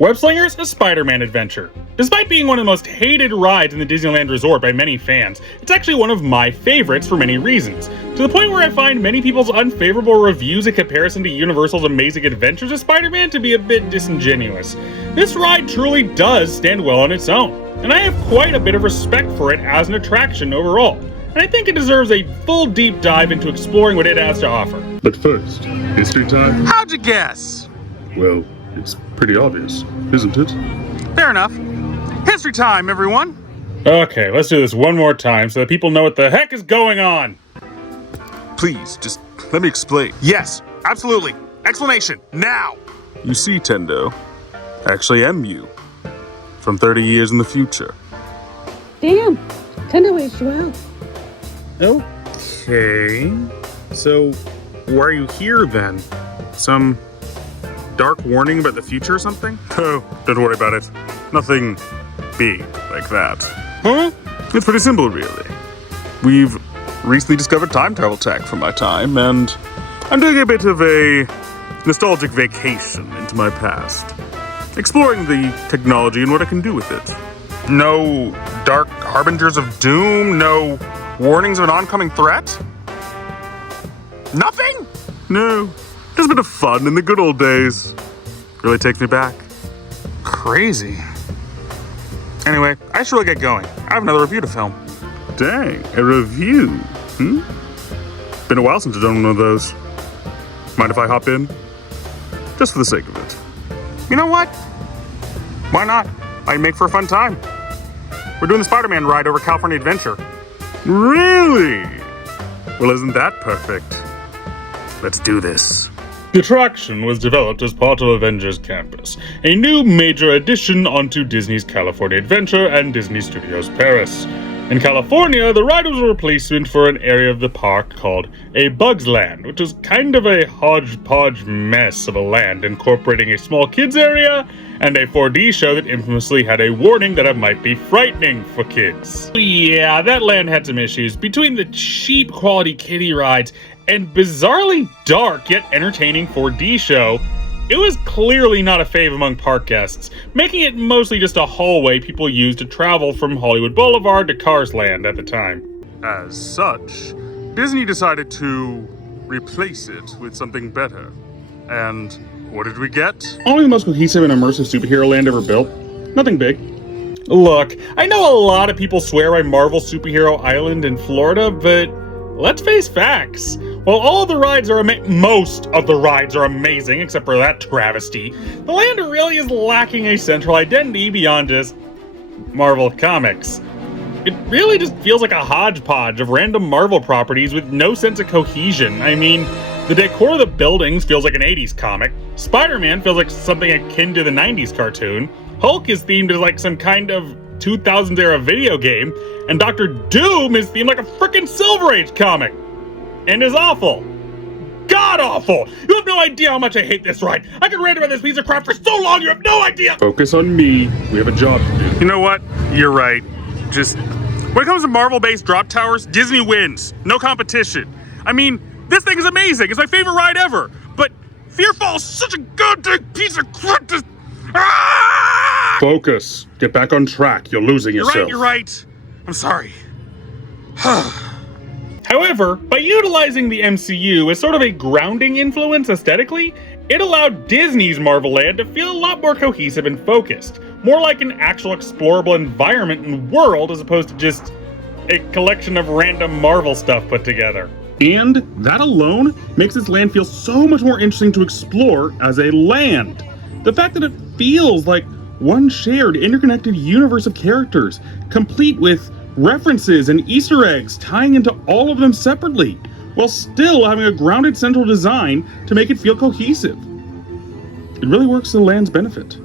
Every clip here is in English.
Web Slingers, a Spider-Man adventure. Despite being one of the most hated rides in the Disneyland Resort by many fans, it's actually one of my favorites for many reasons, to the point where I find many people's unfavorable reviews in comparison to Universal's Amazing Adventures of Spider-Man to be a bit disingenuous. This ride truly does stand well on its own, and I have quite a bit of respect for it as an attraction overall, and I think it deserves a full deep dive into exploring what it has to offer. But first, history time? How'd you guess? Well, it's pretty obvious, isn't it? Fair enough. History time, everyone. Okay, let's do this one more time so that people know what the heck is going on. Please, just let me explain. Yes, absolutely. Explanation, now! You see, Tendo, I actually am you. From 30 years in the future. Damn, Tendo aged well. Okay. So, why are you here then? Some dark warning about the future or something? Oh, don't worry about it. Nothing big like that. Huh? It's pretty simple, really. We've recently discovered time travel tech from my time, and I'm doing a bit of a nostalgic vacation into my past. Exploring the technology and what I can do with it. No dark harbingers of doom? No warnings of an oncoming threat? Nothing? No. Just a bit of fun in the good old days. Really takes me back. Crazy. Anyway, I should really get going. I have another review to film. Dang, a review, Been a while since I've done one of those. Mind if I hop in? Just for the sake of it. You know what? Why not? Might make for a fun time. We're doing the Spider-Man ride over California Adventure. Really? Well, isn't that perfect? Let's do this. The attraction was developed as part of Avengers Campus, a new major addition onto Disney's California Adventure and Disney Studios Paris. In California, the ride was a replacement for an area of the park called a Bugs Land, which is kind of a hodgepodge mess of a land incorporating a small kids area and a 4D show that infamously had a warning that it might be frightening for kids. Yeah, that land had some issues. Between the cheap quality kiddie rides and bizarrely dark yet entertaining 4D show, it was clearly not a fave among park guests, making it mostly just a hallway people used to travel from Hollywood Boulevard to Cars Land at the time. As such, Disney decided to replace it with something better. And what did we get? Only the most cohesive and immersive superhero land ever built. Nothing big. Look, I know a lot of people swear by Marvel Superhero Island in Florida, but let's face facts. While all of the rides are most of the rides are amazing, except for that travesty, the land really is lacking a central identity beyond just Marvel Comics. It really just feels like a hodgepodge of random Marvel properties with no sense of cohesion. I mean, the decor of the buildings feels like an 80s comic, Spider-Man feels like something akin to the 90s cartoon, Hulk is themed as like some kind of 2000s era video game, and Dr. Doom is themed like a frickin' Silver Age comic. And is awful. God awful! You have no idea how much I hate this ride. I could rant about this piece of crap for so long, you have no idea! Focus on me. We have a job to do. You know what? You're right. Just, when it comes to Marvel-based drop towers, Disney wins. No competition. I mean, this thing is amazing. It's my favorite ride ever. But Fearfall's such a goddamn piece of crap. Focus. Get back on track. You're losing yourself. You're right. I'm sorry. However, by utilizing the MCU as sort of a grounding influence aesthetically, it allowed Disney's Marvel Land to feel a lot more cohesive and focused, more like an actual explorable environment and world as opposed to just a collection of random Marvel stuff put together. And that alone makes this land feel so much more interesting to explore as a land. The fact that it feels like one shared, interconnected universe of characters, complete with references and Easter eggs tying into all of them separately, while still having a grounded central design to make it feel cohesive. It really works to the land's benefit.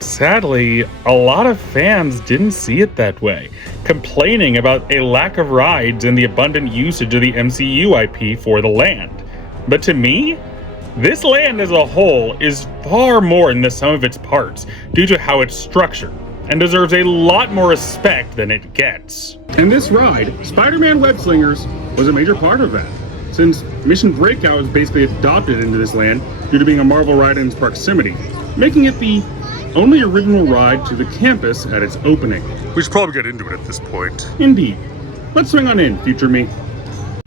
Sadly, a lot of fans didn't see it that way, complaining about a lack of rides and the abundant usage of the MCU IP for the land. But to me, this land as a whole is far more than the sum of its parts due to how it's structured, and deserves a lot more respect than it gets. And this ride, Spider-Man Web Slingers, was a major part of that, since Mission Breakout was basically adopted into this land due to being a Marvel ride in its proximity, making it the only original ride to the campus at its opening. We should probably get into it at this point. Indeed. Let's swing on in, future me.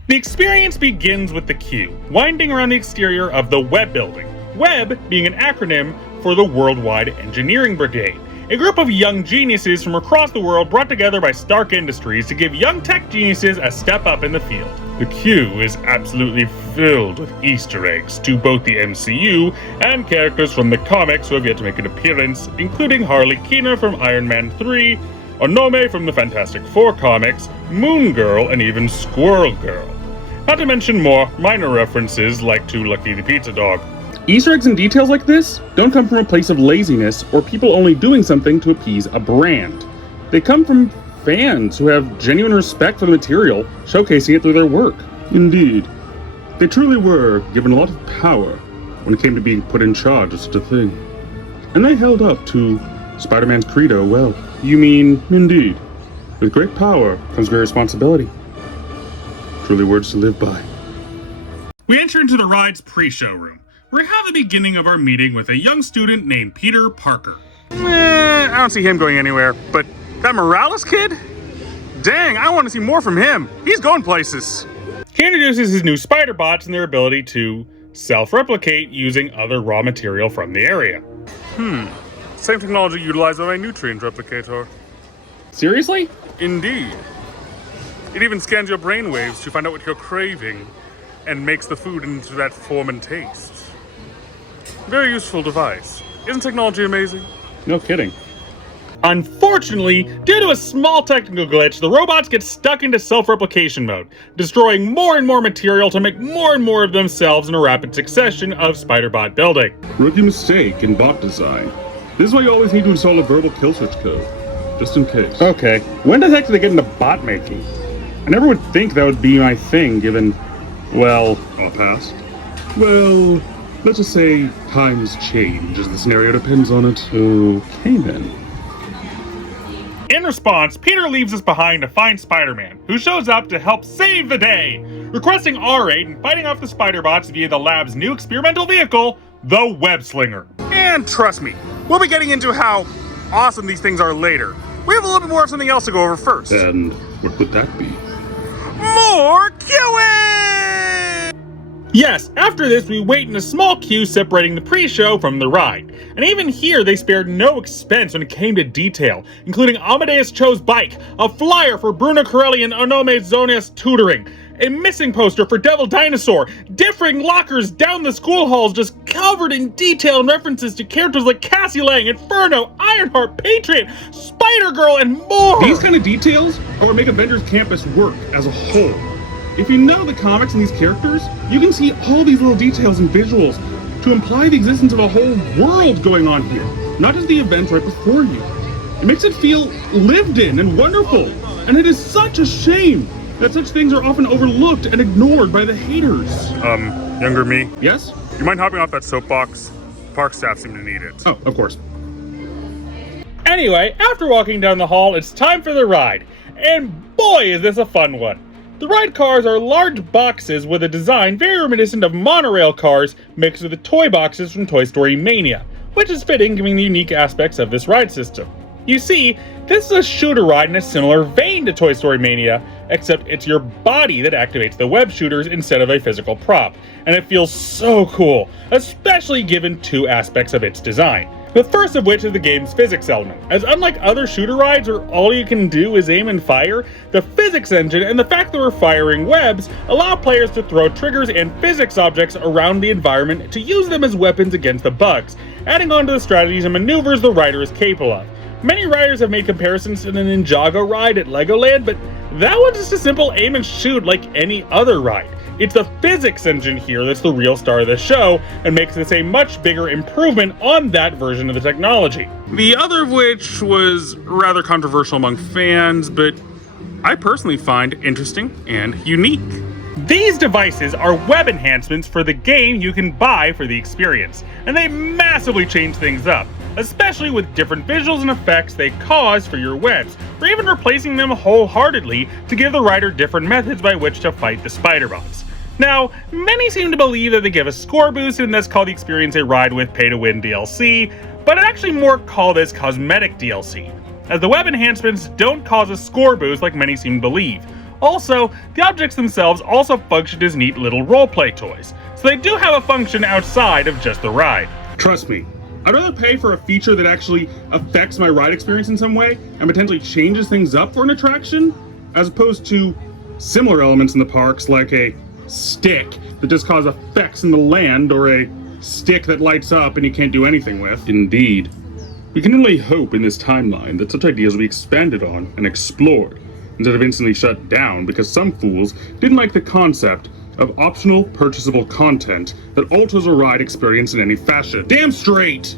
The experience begins with the queue, winding around the exterior of the Web building. Web being an acronym for the Worldwide Engineering Brigade, a group of young geniuses from across the world brought together by Stark Industries to give young tech geniuses a step up in the field. The queue is absolutely filled with Easter eggs to both the MCU and characters from the comics who have yet to make an appearance, including Harley Quinn from Iron Man 3, Onome from the Fantastic Four comics, Moon Girl, and even Squirrel Girl. Not to mention more minor references like to Lucky the Pizza Dog. Easter eggs and details like this don't come from a place of laziness or people only doing something to appease a brand. They come from fans who have genuine respect for the material, showcasing it through their work. Indeed. They truly were given a lot of power when it came to being put in charge of such a thing. And they held up to Spider-Man's credo well. You mean? Indeed. With great power comes great responsibility. Truly words to live by. We enter into the ride's pre-show room. We have the beginning of our meeting with a young student named Peter Parker. I don't see him going anywhere, but that Morales kid? Dang, I want to see more from him. He's going places. He introduces his new spider bots and their ability to self-replicate using other raw material from the area. Same technology utilized by my nutrient replicator. Seriously? Indeed. It even scans your brainwaves to find out what you're craving and makes the food into that form and taste. Very useful device. Isn't technology amazing? No kidding. Unfortunately, due to a small technical glitch, the robots get stuck into self-replication mode, destroying more and more material to make more and more of themselves in a rapid succession of Spider-Bot building. Rookie mistake in bot design. This is why you always need to install a verbal kill switch code. Just in case. Okay, when the heck did they get into bot making? I never would think that would be my thing, given, well, our past. Well, let's just say times change as the scenario depends on it. Okay then. In response, Peter leaves us behind to find Spider-Man, who shows up to help save the day, requesting our aid in fighting off the Spider-Bots via the lab's new experimental vehicle, the Web Slinger. And trust me, we'll be getting into how awesome these things are later. We have a little bit more of something else to go over first. And what would that be? More queuing! Yes, after this, we wait in a small queue separating the pre-show from the ride. And even here, they spared no expense when it came to detail, including Amadeus Cho's bike, a flyer for Bruno Corelli and Onome Zonia's tutoring, a missing poster for Devil Dinosaur, differing lockers down the school halls just covered in detail and references to characters like Cassie Lang, Inferno, Ironheart, Patriot, Spider-Girl, and more! These kind of details are what make Avengers Campus work as a whole. If you know the comics and these characters, you can see all these little details and visuals to imply the existence of a whole world going on here, not just the events right before you. It makes it feel lived in and wonderful, and it is such a shame that such things are often overlooked and ignored by the haters. Younger me, Yes? you mind hopping off that soapbox? Park staff seem to need it. Oh, of course. Anyway, after walking down the hall, it's time for the ride. And boy, is this a fun one. The ride cars are large boxes with a design very reminiscent of monorail cars mixed with the toy boxes from Toy Story Mania, which is fitting given the unique aspects of this ride system. You see, this is a shooter ride in a similar vein to Toy Story Mania, except it's your body that activates the web shooters instead of a physical prop, and it feels so cool, especially given two aspects of its design. The first of which is the game's physics element, as unlike other shooter rides where all you can do is aim and fire, the physics engine and the fact that we're firing webs allow players to throw triggers and physics objects around the environment to use them as weapons against the bugs, adding on to the strategies and maneuvers the rider is capable of. Many riders have made comparisons to the Ninjago ride at Legoland, but that one's just a simple aim and shoot like any other ride. It's the physics engine here that's the real star of the show, and makes this a much bigger improvement on that version of the technology. The other of which was rather controversial among fans, but I personally find interesting and unique. These devices are web enhancements for the game you can buy for the experience, and they massively change things up, especially with different visuals and effects they cause for your webs, or even replacing them wholeheartedly to give the rider different methods by which to fight the Spider-Bots. Now, many seem to believe that they give a score boost and thus call the experience a ride with pay-to-win DLC, but I'd actually more call this cosmetic DLC, as the web enhancements don't cause a score boost like many seem to believe. Also, the objects themselves also function as neat little roleplay toys, so they do have a function outside of just the ride. Trust me, I'd rather pay for a feature that actually affects my ride experience in some way and potentially changes things up for an attraction, as opposed to similar elements in the parks like a stick that just cause effects in the land or a stick that lights up and you can't do anything with. Indeed. We can only hope in this timeline that such ideas will be expanded on and explored, instead of instantly shut down because some fools didn't like the concept of optional purchasable content that alters a ride experience in any fashion. Damn straight!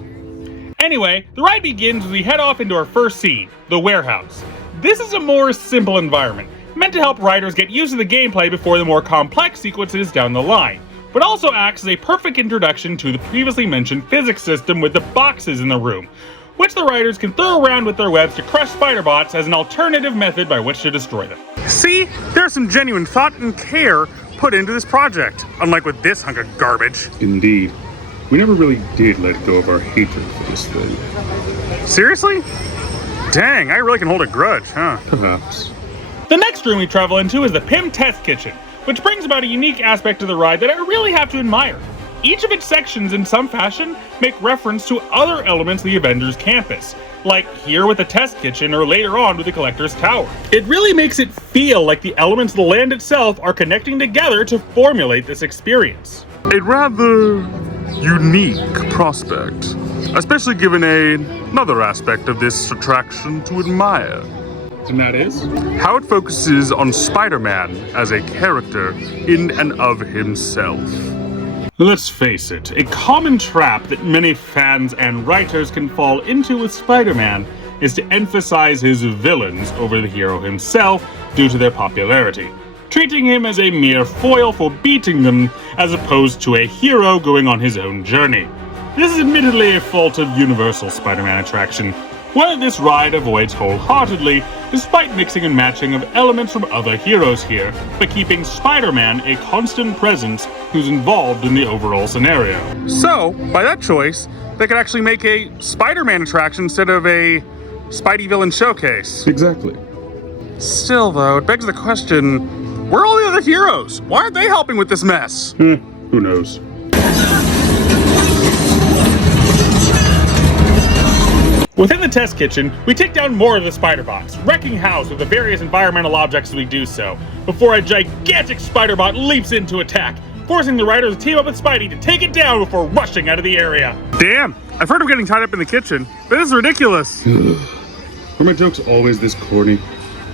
Anyway, the ride begins as we head off into our first scene, the warehouse. This is a more simple environment, meant to help riders get used to the gameplay before the more complex sequences down the line, but also acts as a perfect introduction to the previously mentioned physics system with the boxes in the room, which the riders can throw around with their webs to crush spider bots as an alternative method by which to destroy them. See, there's some genuine thought and care put into this project, unlike with this hunk of garbage. Indeed. We never really did let go of our hatred for this thing. Seriously? Dang, I really can hold a grudge, huh? Perhaps. The next room we travel into is the PIM Test Kitchen, which brings about a unique aspect to the ride that I really have to admire. Each of its sections in some fashion make reference to other elements of the Avengers campus, like here with the test kitchen or later on with the Collector's Tower. It really makes it feel like the elements of the land itself are connecting together to formulate this experience. A rather unique prospect, especially given another aspect of this attraction to admire. And that is? How it focuses on Spider-Man as a character in and of himself. Let's face it, a common trap that many fans and writers can fall into with Spider-Man is to emphasize his villains over the hero himself due to their popularity, treating him as a mere foil for beating them as opposed to a hero going on his own journey. This is admittedly a fault of Universal Spider-Man attraction, one that this ride avoids wholeheartedly, despite mixing and matching of elements from other heroes here, but keeping Spider-Man a constant presence who's involved in the overall scenario. So, by that choice, they could actually make a Spider-Man attraction instead of a Spidey villain showcase. Exactly. Still, though, it begs the question, where are all the other heroes? Why aren't they helping with this mess? Who knows? Within the test kitchen, we take down more of the spider bots, wrecking house with the various environmental objects as we do so, before a gigantic spider bot leaps in to attack, forcing the riders to team up with Spidey to take it down before rushing out of the area. Damn, I've heard of getting tied up in the kitchen, but this is ridiculous. Are my jokes always this corny?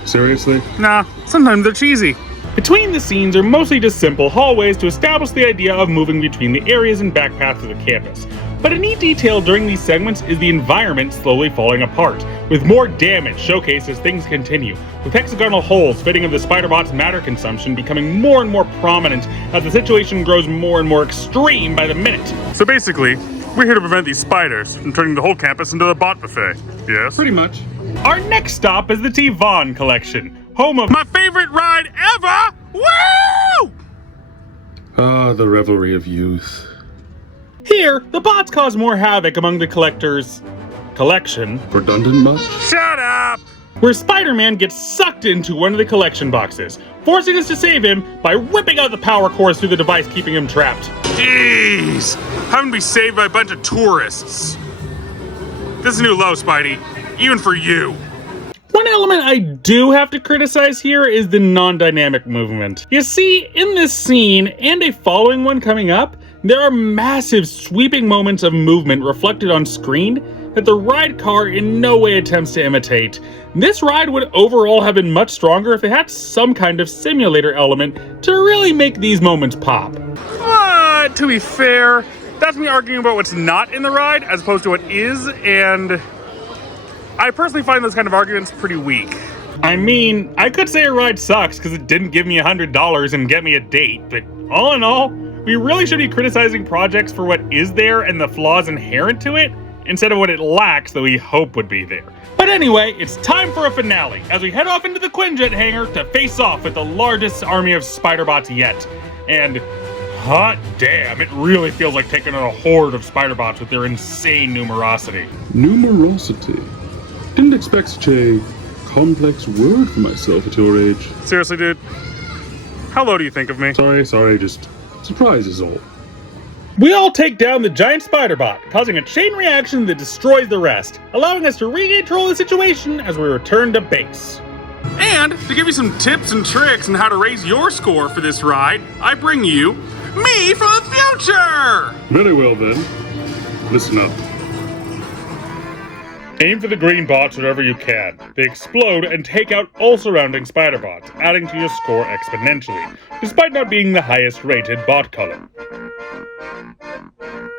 Seriously? Nah, sometimes they're cheesy. Between the scenes are mostly just simple hallways to establish the idea of moving between the areas and back paths of the campus. But a neat detail during these segments is the environment slowly falling apart, with more damage showcased as things continue, with hexagonal holes fitting of the Spider-Bot's matter consumption becoming more and more prominent as the situation grows more and more extreme by the minute. So basically, we're here to prevent these spiders from turning the whole campus into a bot buffet, yes? Pretty much. Our next stop is the T. Vaughn Collection, home of My favorite ride ever! Woo! Ah, the revelry of youth. Here, the bots cause more havoc among the Collector's collection, Redundant much? Shut up! where Spider-Man gets sucked into one of the collection boxes, forcing us to save him by ripping out the power cores through the device keeping him trapped. Jeez! Having to be saved by a bunch of tourists. This is a new low, Spidey. Even for you. One element I do have to criticize here is the non-dynamic movement. You see, in this scene, and a following one coming up, there are massive sweeping moments of movement reflected on screen that the ride car in no way attempts to imitate. This ride would overall have been much stronger if they had some kind of simulator element to really make these moments pop. But, to be fair, that's me arguing about what's not in the ride as opposed to what is, and I personally find those kind of arguments pretty weak. I mean, I could say a ride sucks because it didn't give me $100 and get me a date, but all in all, we really should be criticizing projects for what is there and the flaws inherent to it, instead of what it lacks that we hope would be there. But anyway, it's time for a finale, as we head off into the Quinjet hangar to face off with the largest army of Spider-Bots yet. And Hot damn, it really feels like taking on a horde of spider bots with their insane numerosity. Numerosity. Didn't expect such a complex word for myself at your age. Seriously, dude? How low do you think of me? Sorry, just surprise is all. We all take down the giant spider bot, causing a chain reaction that destroys the rest, allowing us to regain control of the situation as we return to base. And to give you some tips and tricks on how to raise your score for this ride, I bring you me from the future! Very well then. Listen up. Aim for the green bots wherever you can. They explode and take out all surrounding spider bots, adding to your score exponentially, despite not being the highest rated bot color.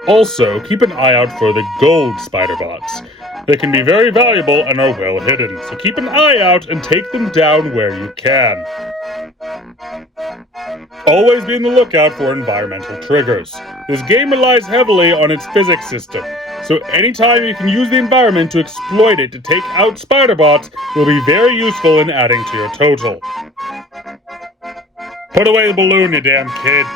Also, keep an eye out for the gold spider bots. They can be very valuable and are well hidden, so keep an eye out and take them down where you can. Always be on the lookout for environmental triggers. This game relies heavily on its physics system, so anytime you can use the environment to exploit it to take out spider bots will be very useful in adding to your total. Put away the balloon, you damn kid.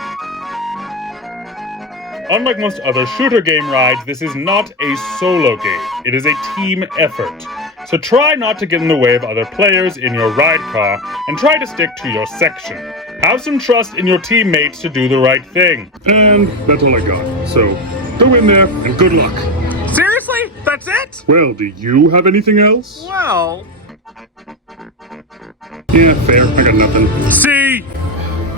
Unlike most other shooter game rides, this is not a solo game. It is a team effort. So try not to get in the way of other players in your ride car and try to stick to your section. Have some trust in your teammates to do the right thing. And that's all I got. So, go in there and good luck. Seriously? That's it? Well, do you have anything else? Well... Yeah, fair. I got nothing. See?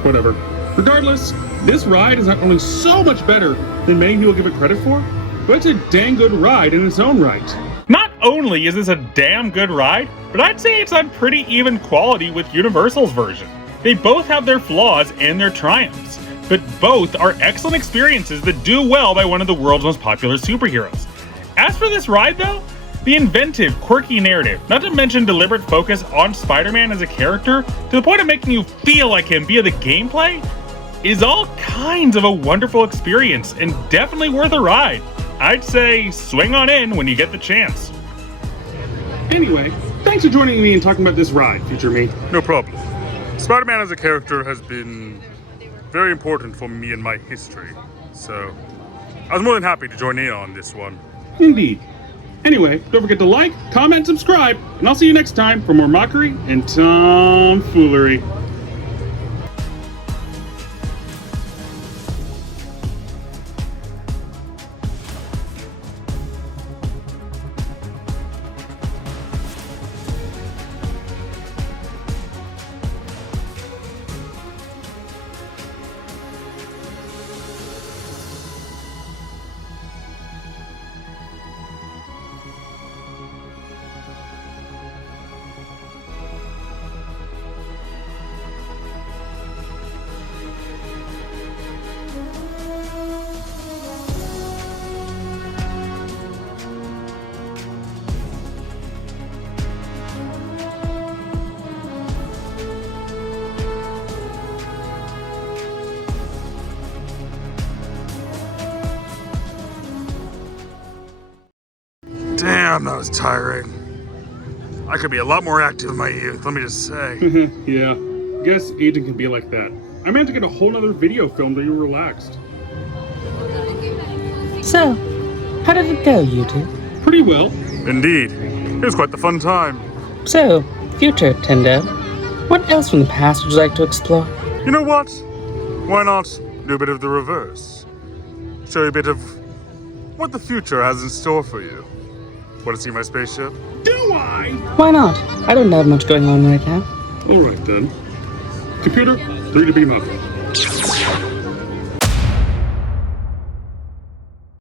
Whatever. Regardless, this ride is not only so much better than many people give it credit for, but it's a dang good ride in its own right. Not only is this a damn good ride, but I'd say it's on pretty even quality with Universal's version. They both have their flaws and their triumphs, but both are excellent experiences that do well by one of the world's most popular superheroes. As for this ride though, the inventive, quirky narrative, not to mention deliberate focus on Spider-Man as a character, to the point of making you feel like him via the gameplay, is all kinds of a wonderful experience and definitely worth a ride. I'd say swing on in when you get the chance. Anyway, thanks for joining me and talking about this ride, future me. No problem. Spider-Man as a character has been very important for me in my history, so I was more than happy to join in on this one. Indeed. Anyway, don't forget to like, comment, and subscribe, and I'll see you next time for more mockery and tomfoolery. Damn, that was tiring. I could be a lot more active in my youth, let me just say. Yeah, guess aging can be like that. I meant to get a whole nother video filmed while you were relaxed. So, how did it go, you two? Pretty well. Indeed. It was quite the fun time. So, future Tendo, what else from the past would you like to explore? You know what? Why not do a bit of the reverse? Show you a bit of what the future has in store for you. Want to see my spaceship? Do I? Why not? I don't have much going on right now. Alright then. Computer, 3 to beam up.